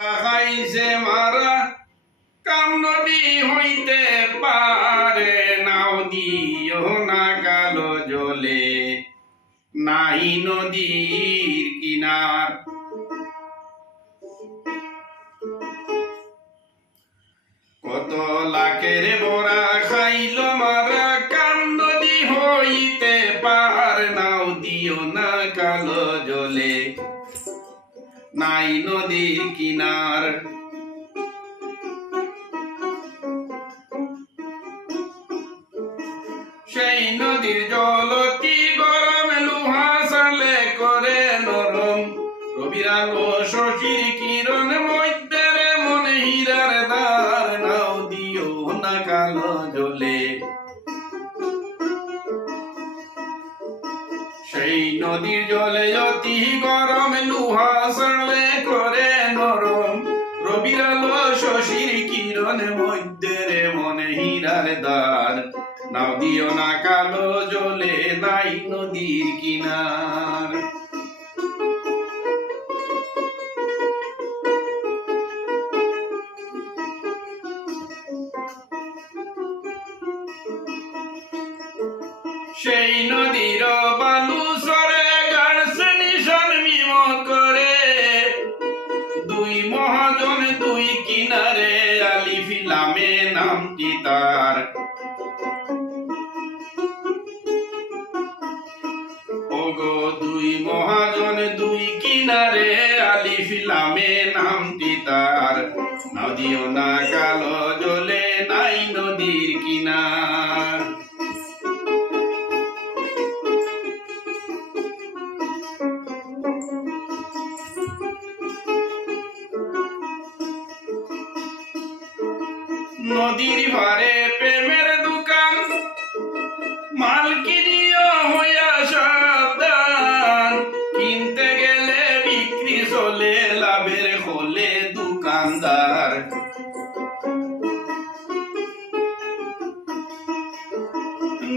খাইছে মারা কাম নদী হইতে পারে নাও দিও না কালো জলে নাই নদীর কিনার। কত লাখের বড়া খাইল মারা কাম নদী হইতে পার নাও দিও না কালো জলে নাই নদীর কিনার। সেই নদীর জল অতি গরম লোহা সালে করে নরম রবির আলো শশীর কিরণ মধ্যে মনে হীরার দ্বার নাও দিও না কালো জলে। সেই নদীর জলে অতি গরম লোহা সালে করে নরম রবির আলো শশীর কিরণ মধ্যে মনে হীরার দ্বার নাও দিও না কালো জলে নাই নদীর কিনার। সেই নদীর বালু সরে গাড়ছে নিশান মিম করে দুই মহাজন দুই কিনারে আলিফ লামে নামটি তার। ওগো দুই মহাজন দুই কিনারে আলিফ লামে নামটি তার নাও দিও না কালো জলে নাই নদীর কিনার। নদীর পারে প্রেমের দোকান মালকিনিও হইয়া সাবধান কিনতে গেলে বিক্রি চলে লাভের হলে দোকানদার।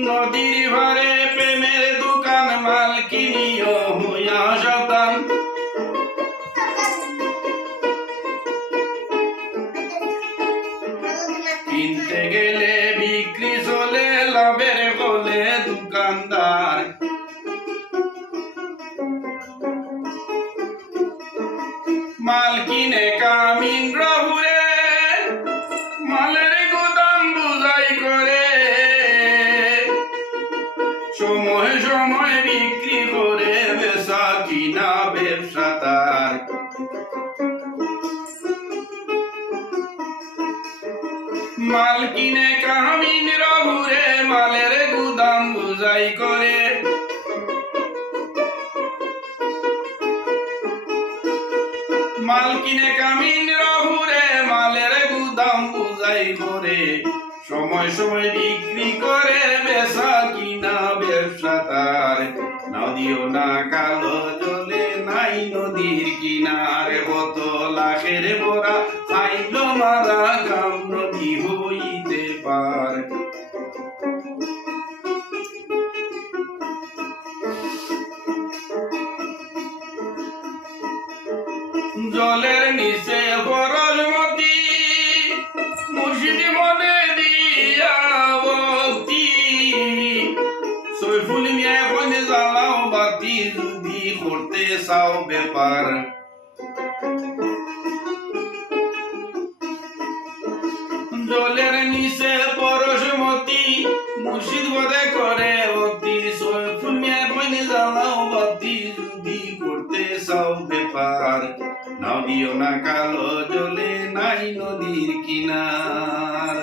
নদীর পারে প্রেমের দোকান মালকিনিও হইয়া সাবধান কিনতে গেলে বিক্রি চলে লাভের বলে দোকানদার। মাল কিনে কামিন রহুরে মালের গুদাম বুঝাই করে সময় সময় বিক্রি করে বেচা কিনা ব্যবসা তার। মাল কিনে কামিন রহুরে মালের গুদাম বুঝাই করে মাল কিনে কামিন রহুরে মালের গুদাম বুঝাই করে সময় সময় বিক্রি করে বেচা কিনা ব্যবসা তার নাও দিও না কালো জলে নাই নদীর কিনারে। কত লাখের বড়া খাইল মারা কাম নদী হইতে পার। জলের নিচে বরলমতি মুর্শিদ মনে দিয়া ভক্তি সৈফুল মিয়া কনে জ্বালাও বাতি যদি করতে চাও ব্যাপার। জলের নিচে পরশমতি মুর্শিদ বদে করে অতি সৈফুল মিয়া কনে জ্বালাও বাতি যদি করতে চাও ব্যাপার নাও দিও না কালো জলে নাই নদীর কিনার।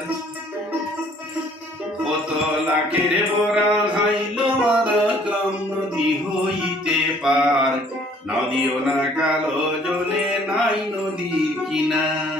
কত লাখের বড়া খাইল মারা কাম নদী হইতে পার নাও দিও না কালো জলে নাই নদীর কিনার।